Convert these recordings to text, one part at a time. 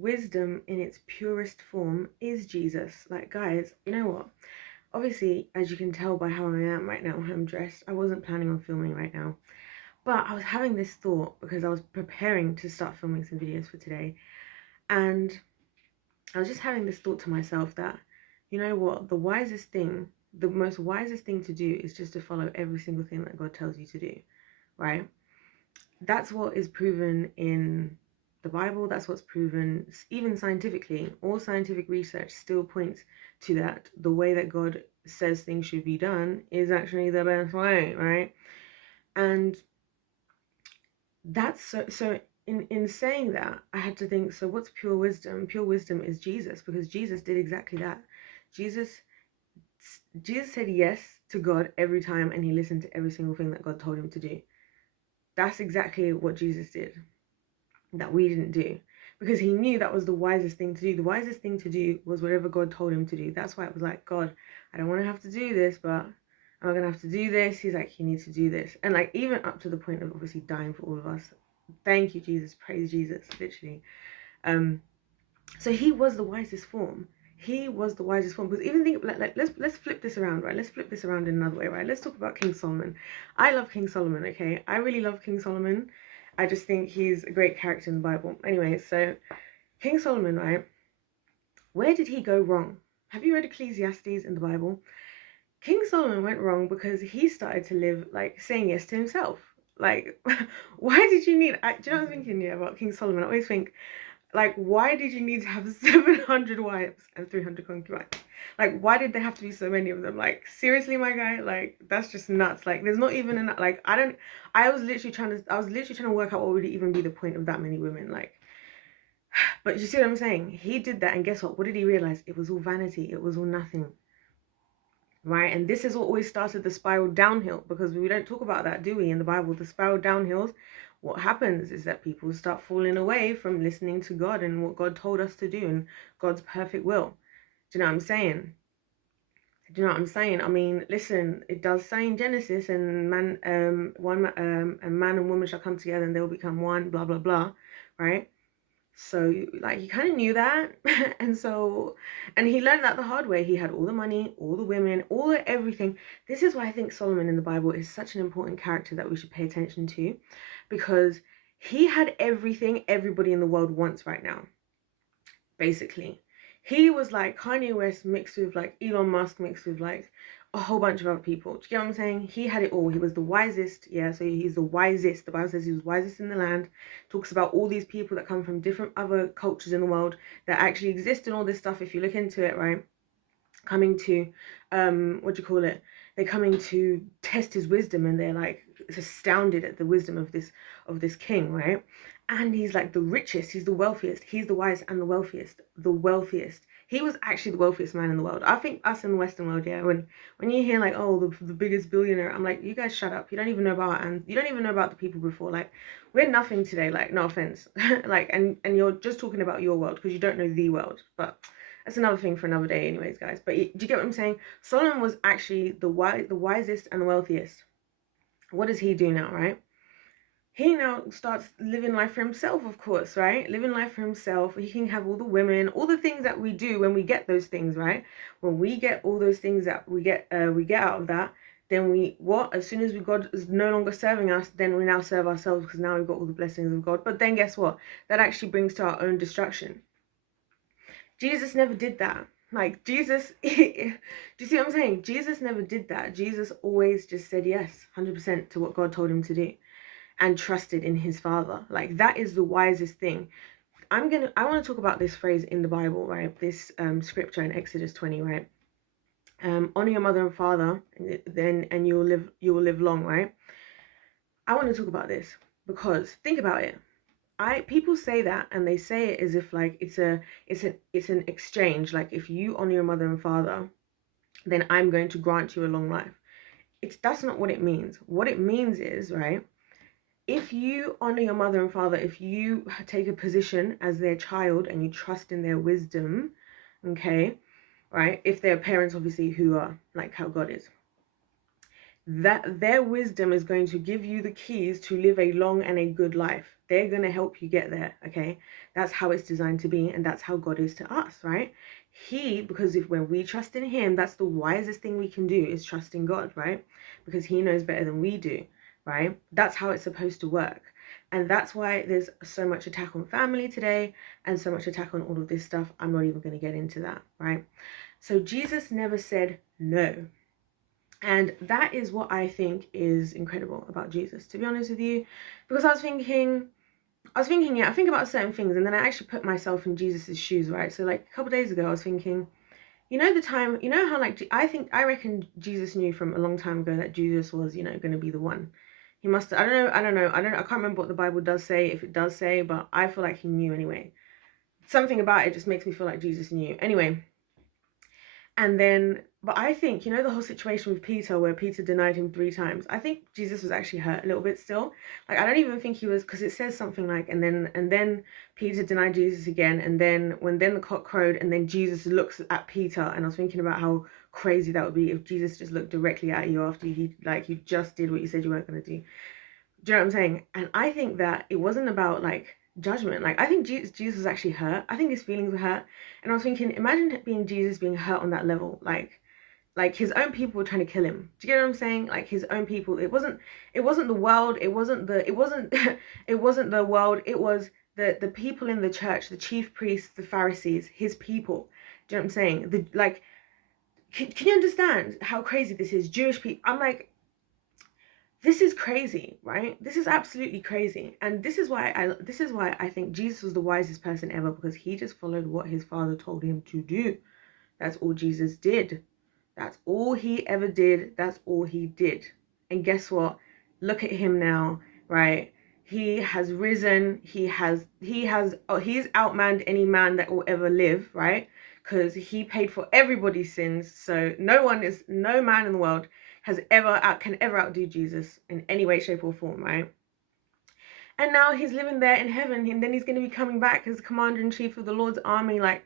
wisdom in its purest form is Jesus. Like, guys, you know what? Obviously, as you can tell by how I am right now, how I'm dressed, I wasn't planning on filming right now. But I was having this thought because I was preparing to start filming some videos for today. And I was just having this thought to myself that, you know what, the most wisest thing to do is just to follow every single thing that God tells you to do, right? That's what is proven in the Bible. That's what's proven even scientifically. All scientific research still points to that. The way that God says things should be done is actually the best way, right? And that's so in saying that, I had to think, so what's pure wisdom? Pure wisdom is Jesus, because Jesus did exactly that. Jesus Jesus said yes to God every time, and he listened to every single thing that God told him to do. That's exactly what Jesus did, that we didn't do, because he knew that was the wisest thing to do. The wisest thing to do was whatever God told him to do. That's why it was like, God, I don't want to have to do this, but I'm gonna have to do this. He's like, you need to do this. And like, even up to the point of obviously dying for all of us. Thank you, Jesus. Praise Jesus, literally. So he was the wisest form. He was the wisest form. Because even think, like let's flip this around, right? Let's flip this around in another way, right? Let's talk about King Solomon. I love King Solomon, okay? I really love King Solomon. I just think he's a great character in the Bible. Anyway, so King Solomon, right? Where did he go wrong? Have you read Ecclesiastes in the Bible? King Solomon went wrong because he started to live like saying yes to himself. Like, why did you need? Do you know what I'm thinking? Yeah, about King Solomon. I always think, like, why did you need to have 700 wives and 300 concubines? Like, why did there have to be so many of them? Like, seriously, my guy, like, that's just nuts. Like, there's not even enough. Like, I was literally trying to work out what would even be the point of that many women. Like, but you see what I'm saying? He did that, and guess what? What did he realize? It was all vanity. It was all nothing. Right? And this is what always started the spiral downhill, because we don't talk about that, do we, in the Bible? The spiral downhills, what happens is that people start falling away from listening to God and what God told us to do and God's perfect will. Do you know what I'm saying? Do you know what I'm saying? I mean, listen, it does say in Genesis, and a man and woman shall come together and they will become one, blah blah blah, right? So, like, he kind of knew that. And he learned that the hard way. He had all the money, all the women, all the everything. This is why I think Solomon in the Bible is such an important character that we should pay attention to, because he had everything everybody in the world wants right now, basically. He was like Kanye West mixed with like Elon Musk mixed with like a whole bunch of other people. Do you get what I'm saying? He had it all. He was the wisest. Yeah, so he's the wisest. The Bible says he was wisest in the land. Talks about all these people that come from different other cultures in the world that actually exist and all this stuff. If you look into it, right? Coming to, what do you call it? They're coming to test his wisdom, and they're like astounded at the wisdom of this king, right? And he's like the richest, he's the wealthiest, he's the wisest and the wealthiest. He was actually the wealthiest man in the world. I think us in the Western world, yeah, when you hear like, oh, the biggest billionaire, I'm like, you guys shut up. You don't even know about, and you don't even know about the people before. Like, we're nothing today, like, no offense. Like, and you're just talking about your world because you don't know the world. But that's another thing for another day anyways, guys. But do you get what I'm saying? Solomon was actually the wisest and the wealthiest. What does he do now, right? He now starts living life for himself, of course, right? Living life for himself. He can have all the women, all the things that we do when we get those things, right? When we get all those things that we get out of that, then as soon as God is no longer serving us, then we now serve ourselves, because now we've got all the blessings of God. But then guess what? That actually brings to our own destruction. Jesus never did that. Like, Jesus, do you see what I'm saying? Jesus never did that. Jesus always just said yes, 100% to what God told him to do, and trusted in his Father. Like, that is the wisest thing. I want to talk about this phrase in the Bible, right? This scripture in Exodus 20, right? Honor your mother and father, and you will live long, right? I want to talk about this because think about it. People say that, and they say it as if like it's an exchange. Like, if you honor your mother and father, then I'm going to grant you a long life. That's not what it means. What it means is, right, if you honor your mother and father, if you take a position as their child and you trust in their wisdom, okay, right, if they're parents obviously who are like how God is, that their wisdom is going to give you the keys to live a long and a good life. They're going to help you get there, okay? That's how it's designed to be, and that's how God is to us, right? Because when we trust in him, that's the wisest thing we can do, is trust in God, right? Because he knows better than we do, right? That's how it's supposed to work. And that's why there's so much attack on family today and so much attack on all of this stuff. I'm not even going to get into that, right? So Jesus never said no. And that is what I think is incredible about Jesus, to be honest with you. Because I was thinking, yeah, I think about certain things, and then I actually put myself in Jesus's shoes, right? So like a couple days ago, I was thinking, the time, how like, I reckon Jesus knew from a long time ago that Jesus was, going to be the one. He must, I don't know, I can't remember what the Bible does say, if it does say, but I feel like he knew anyway. Something about it just makes me feel like Jesus knew. Anyway, and then, but I think, the whole situation with Peter, where Peter denied him 3 times, I think Jesus was actually hurt a little bit still. Like, I don't even think he was, because it says something like, and then Peter denied Jesus again, and then the cock crowed, and then Jesus looks at Peter, and I was thinking about how crazy that would be if Jesus just looked directly at you after you just did what you said you weren't going to do. Do you know what I'm saying? And I think that it wasn't about like judgment. Like, I think Jesus was actually hurt. I think his feelings were hurt. And I was thinking, imagine being Jesus, being hurt on that level. Like his own people were trying to kill him. Do you get what I'm saying? Like, his own people. It wasn't the world. It wasn't it wasn't the world. It was the people in the church, the chief priests, the Pharisees, his people. Do you know what I'm saying? Can you understand how crazy this is? Jewish people. I'm like, this is crazy, right? This is absolutely crazy. And this is why I think Jesus was the wisest person ever, because he just followed what his father told him to do. That's all Jesus did. That's all he ever did. That's all he did. And guess what? Look at him now, right? He has risen. He's outmanned any man that will ever live, right? Because he paid for everybody's sins. So no man in the world can ever outdo Jesus in any way, shape, or form, right? And now he's living there in heaven, and then he's going to be coming back as commander-in-chief of the Lord's army. Like,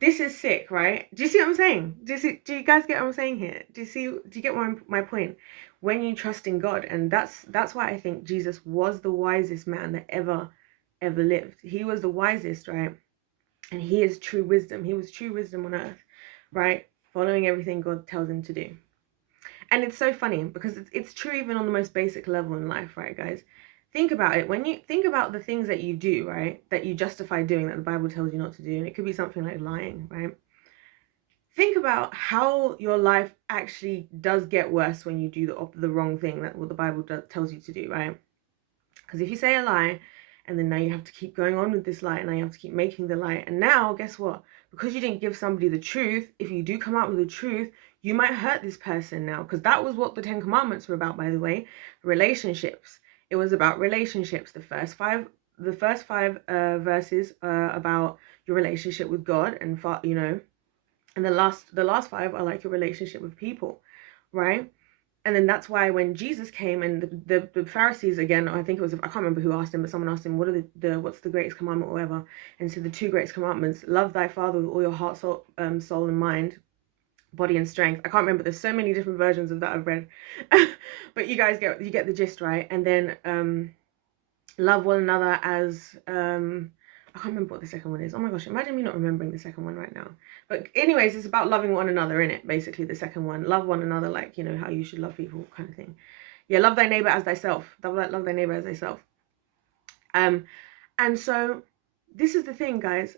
this is sick, right? Do you see what I'm saying? Do you guys get what I'm saying here? Do you get my point? When you trust in God, and that's why I think Jesus was the wisest man that ever lived. He was the wisest, right? And he is true wisdom. He was true wisdom on earth, right? Following everything God tells him to do. And it's so funny because it's true even on the most basic level in life, right, guys? Think about it. When you think about the things that you do, right, that you justify doing, that the Bible tells you not to do, and it could be something like lying, right? Think about how your life actually does get worse when you do the wrong thing, that what the Bible tells you to do, right? Because if you say a lie, and then now you have to keep going on with this lie, and now you have to keep making the lie, and now guess what? Because you didn't give somebody the truth, if you do come out with the truth, you might hurt this person now. Because that was what the 10 Commandments were about, by the way. Relationships. It was about relationships. The first five verses about your relationship with God, and and the last 5 are like your relationship with people, right? And then that's why when Jesus came, and the Pharisees, again, I think it was, I can't remember who asked him, but someone asked him, what's the greatest commandment or whatever? And so the 2 greatest commandments: love thy father with all your heart, soul and mind, body and strength. I can't remember. There's so many different versions of that I've read, but you get the gist, right? And then love one another as I can't remember what the second one is. Oh my gosh, imagine me not remembering the second one right now. But anyways, it's about loving one another, in it, basically. The second one, love one another like, how you should love people, kind of thing. Yeah, love thy neighbor as thyself. Love thy neighbor as thyself. And so this is the thing, guys.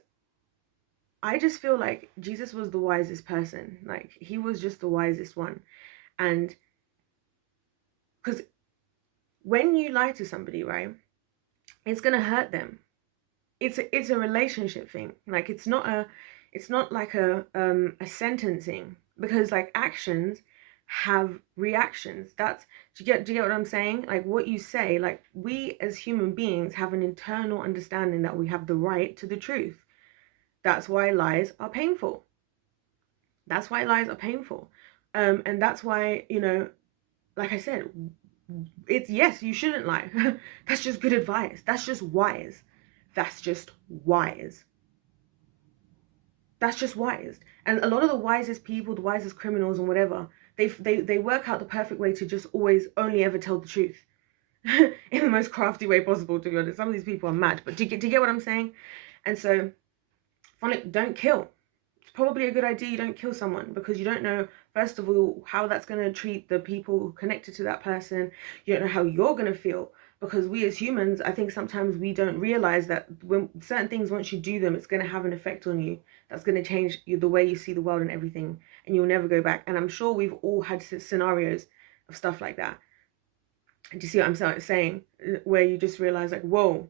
I just feel like Jesus was the wisest person. Like, he was just the wisest one. And because when you lie to somebody, right, it's gonna hurt them. It's a relationship thing. Like, it's not like a sentencing, because like actions have reactions. Do you get what I'm saying? Like, what you say, like, we as human beings have an internal understanding that we have the right to the truth. That's why lies are painful. That's why lies are painful. And that's why, like I said, it's, yes, you shouldn't lie. That's just good advice. That's just wise. That's just wise. That's just wise. And a lot of the wisest people, the wisest criminals and whatever, they work out the perfect way to just always only ever tell the truth. in the most crafty way possible, to be honest. Some of these people are mad, but do you get what I'm saying? And so, finally, don't kill. It's probably a good idea you don't kill someone, because you don't know, first of all, how that's going to treat the people connected to that person. You don't know how you're going to feel, because we as humans, I think sometimes we don't realize that when certain things, once you do them, it's going to have an effect on you. That's going to change you, the way you see the world and everything, and you'll never go back. And I'm sure we've all had scenarios of stuff like that. Do you see what I'm saying? Where you just realize, like, whoa,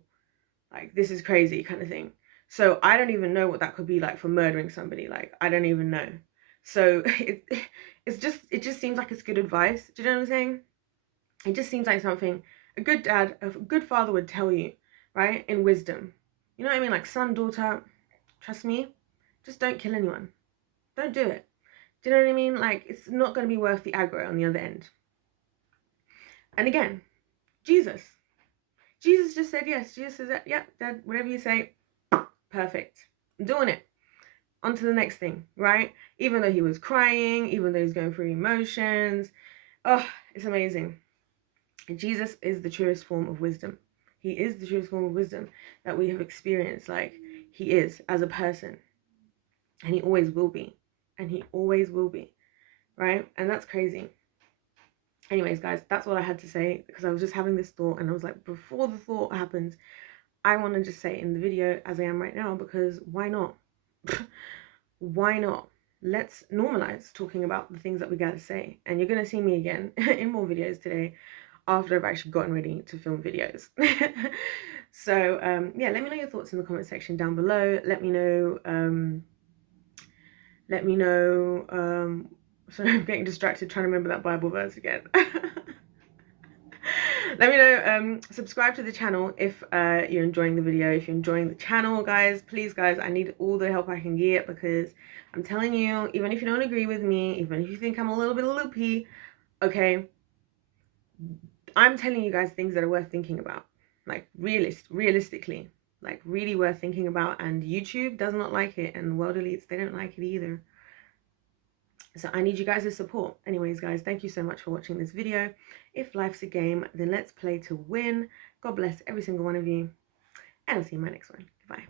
like, this is crazy kind of thing. So I don't even know what that could be like for murdering somebody. Like, I don't even know. So it just seems like it's good advice. Do you know what I'm saying? It just seems like something a good dad, a good father would tell you, right? In wisdom. You know what I mean? Like, son, daughter, trust me, just don't kill anyone. Don't do it. Do you know what I mean? Like, it's not going to be worth the aggro on the other end. And again, Jesus. Jesus just said yes. Jesus says, yeah, Dad, whatever you say, perfect. I'm doing it. On to the next thing, right? Even though he was crying, even though he's going through emotions. Oh, it's amazing. Jesus is the truest form of wisdom. He is the truest form of wisdom that we have experienced. Like, he is as a person. And he always will be. And he always will be. Right? And that's crazy. Anyways, guys, that's what I had to say, because I was just having this thought, and I was like, before the thought happens, I want to just say it in the video as I am right now, because why not? Why not? Let's normalize talking about the things that we gotta say. And you're gonna see me again in more videos today, after I've actually gotten ready to film videos. So yeah, let me know your thoughts in the comment section down below. Let me know sorry, I'm getting distracted trying to remember that Bible verse again. Let me know, subscribe to the channel if you're enjoying the video. If you're enjoying the channel, guys, please, guys, I need all the help I can get, because I'm telling you, even if you don't agree with me, even if you think I'm a little bit loopy, okay, I'm telling you guys things that are worth thinking about, like realistically, like really worth thinking about. And YouTube does not like it, and the world elites, they don't like it either. So I need you guys' support. Anyways, guys, thank you so much for watching this video. If life's a game, then let's play to win. God bless every single one of you, and I'll see you in my next one. Goodbye.